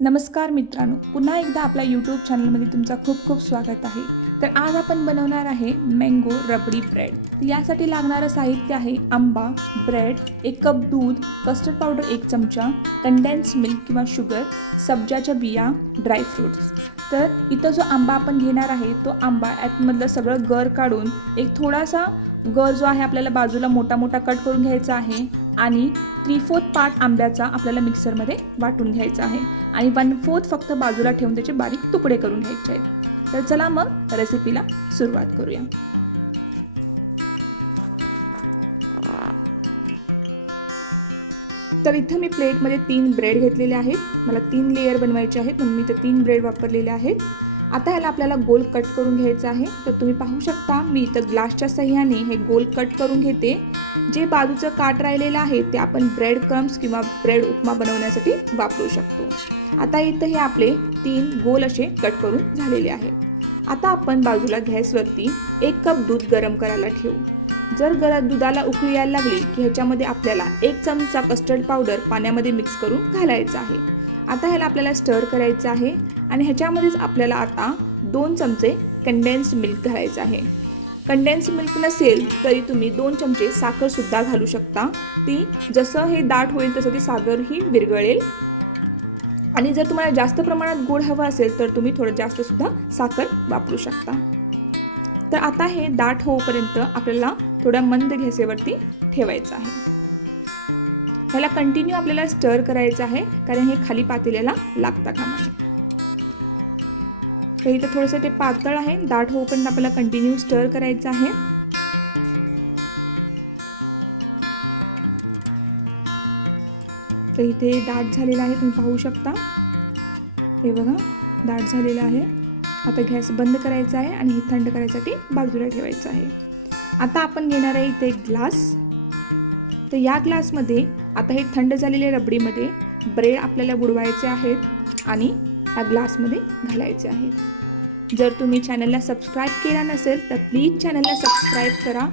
नमस्कार मित्रांनो, पुन्हा एकदा आपल्या यूट्यूब चॅनलमध्ये तुमचं खूप खूप स्वागत आहे। तर आज आपण बनवणार आहे मँगो रबडी ब्रेड। तर यासाठी लागणारं साहित्य आहे आंबा, ब्रेड, 1 कप दूध, कस्टर्ड पावडर 1 चमचा, कंडेन्स मिल्क किंवा शुगर, सब्जाच्या बिया, ड्रायफ्रूट्स। तर इथं जो आंबा आपण घेणार आहे तो आंबा यातमधलं सगळं गर काढून एक थोडासा गर जो आहे आपल्याला बाजूला मोठा मोठा कट करून घ्यायचा आहे आणि 3/4 पार्ट आंब्याचा आपल्याला मिक्सरमध्ये वाटून घ्यायचा आहे आणि 1/4 फक्त बाजूला ठेवून त्याचे बारीक तुकडे करून घ्यायचे आहेत। तर चला मग रेसिपीला सुरुवात करूया। तर इथं मी प्लेटमध्ये 3 ब्रेड घेतलेले आहेत। मला 3 लेयर बनवायचे आहेत म्हणून मी ते 3 ब्रेड वापरलेले आहेत। आता ह्याला आपल्याला गोल कट करून घ्यायचं आहे। तर तुम्ही पाहू शकता मी इथं ग्लासच्या सहाय्याने हे गोल कट करून घेते। जे बाजूचं काट राहिलेलं आहे ते आपण ब्रेड क्रम्स किंवा ब्रेड उपमा बनवण्यासाठी वापरू शकतो। आता इथं हे आपले 3 गोल असे कट करून झालेले आहेत। आता आपण बाजूला गॅसवरती 1 कप दूध गरम करायला ठेवू। जर दुधाला उकळी यायला लागली की ह्याच्यामध्ये आपल्याला 1 चमचा कस्टर्ड पावडर पाण्यामध्ये मिक्स करून घालायचं आहे। आता ह्याला आपल्याला स्टर करायचं आहे आणि ह्याच्यामध्येच आपल्याला आता 2 चमचे कंडेन्स्ड मिल्क घालायचं आहे। कंडेन्स्ड मिल्क नसेल तरी तुम्ही 2 चमचे साखर सुद्धा घालू शकता। ती जसं हे दाट होईल तसं ती साखर ही विरघळेल आणि जर तुम्हाला जास्त प्रमाणात गोड हवं असेल तर तुम्ही थोडं जास्त सुद्धा साखर वापरू शकता। तर आता हे दाट होईपर्यंत आपल्याला थोड्या मंद गॅसवरती ठेवायचं आहे। ह्याला कंटिन्यू आपल्याला स्टर करायचं आहे कारण हे खाली पातेल्याला लागता कामा नये। तर इथं थोडंसं ते पातळ आहे, दाट होईपर्यंत आपल्याला कंटिन्यू स्टर करायचं आहे। तर इथे दाट झालेला आहे, तुम्ही पाहू शकता। हे बघा दाट झालेला आहे। आता गॅस बंद करायचा आहे आणि हे थंड करायसाठी बाजूला ठेवायचं आहे। आता आपण घेणार आहे इथे एक ग्लास। तर या ग्लासमध्ये आता हे थंड झालेले रबडीमध्ये ब्रेड आपल्याला बुडवायचे आहेत आणि या ग्लासमध्ये घालायचे आहेत। जर तुम्ही चॅनलला सबस्क्राईब केला नसेल तर प्लीज चॅनलला सबस्क्राईब करा।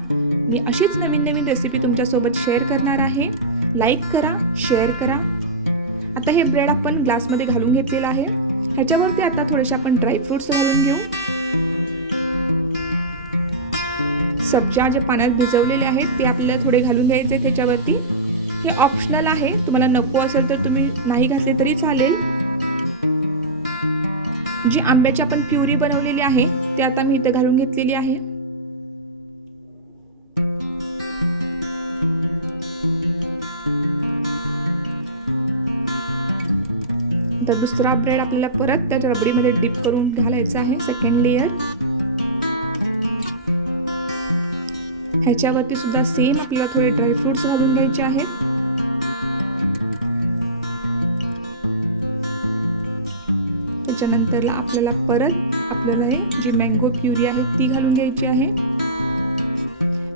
मी अशीच नवीन नवीन रेसिपी तुमच्यासोबत शेअर करणार आहे। लाईक करा, शेअर करा। आता हे ब्रेड आपण ग्लासमध्ये घालून घेतलेलं आहे। ह्याच्यावरती आता थोडेसे आपण ड्रायफ्रूट्स घालून घेऊ। सब्जा जे पाण्यात भिजवलेले आहेत ते आपल्याला थोडे घालून घ्यायचे त्याच्यावरती। हे ऑप्शनल आहे, तुम्हाला नको असेल तर तुम्ही नाही घातले तरी चालेल। जी आंब्याची आपण प्युरी बनवलेली आहे ते आता मी इथे घालून घेतलेली आहे। तर दुसरा ब्रेड आपल्याला परत त्या रबडीमध्ये डिप करून घालायचा आहे, सेकंड लेयर। ह्याच्यावरती सुद्धा सेम आपल्याला थोडे ड्रायफ्रूट्स घालून घ्यायचे आहेत। त्याच्यानंतर आपल्याला परत हे जी मँगो प्युरी आहे ती घालून घ्यायची आहे।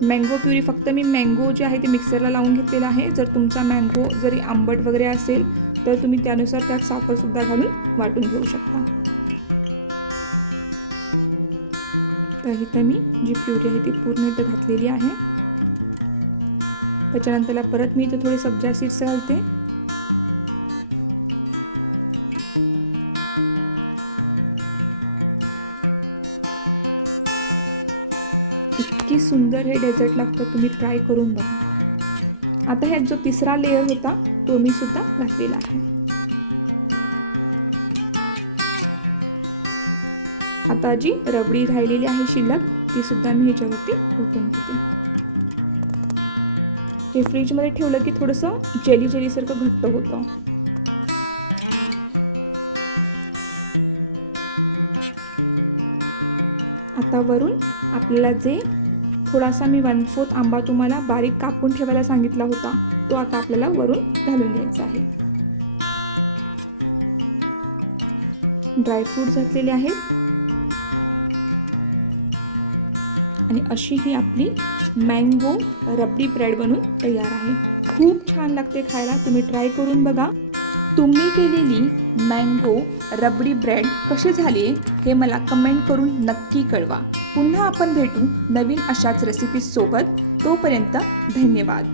मँगो प्युरी फक्त मी मँगो जे आहे ते मिक्सरला लावून घेतलेला आहे। जर तुमचा मँगो जरी आंबट वगैरे असेल तर तुम्ही त्यानुसार त्यात साखर सुद्धा घालून वाटून घेऊ शकता। तर इथे मी जी प्युरी आहे ती पूर्ण इथे घातलेली आहे। त्याच्यानंतर परत मी इथे थोडे सब्जा सीड्स घालते। इतकी सुंदर हे डेझर्ट लागतं, तुम्ही ट्राय करून बघा। आता ह्यात जो तिसरा लेयर होता तो मी सुद्धा घातलेला आहे। आता जी रबडी राहिलेली आहे शिल्लक ती सुद्धा मी ह्याच्यावरती ओतून घेते। हे फ्रीजमध्ये ठेवलं की थोडंसं जेली जेली सारखं घट्ट होतं। आता वरून आपल्याला जे थोडासा मी 1/4 आंबा तुम्हाला बारीक कापून ठेवायला सांगितला होता तो आता आपल्याला वरून घालून घ्यायचा आहे। ड्रायफ्रूट्स घातलेले आहेत आणि अशी ही आपली मँगो रबडी ब्रेड बनून तयार आहे। खूप छान लागते खायला, तुम्ही ट्राय करून बघा। तुम्ही केलेली मँगो रबडी ब्रेड कशी झाली हे मला कमेंट करून नक्की कळवा। पुन्हा आपण भेटू नवीन अशाच रेसिपीज सोबत। तोपर्यंत धन्यवाद।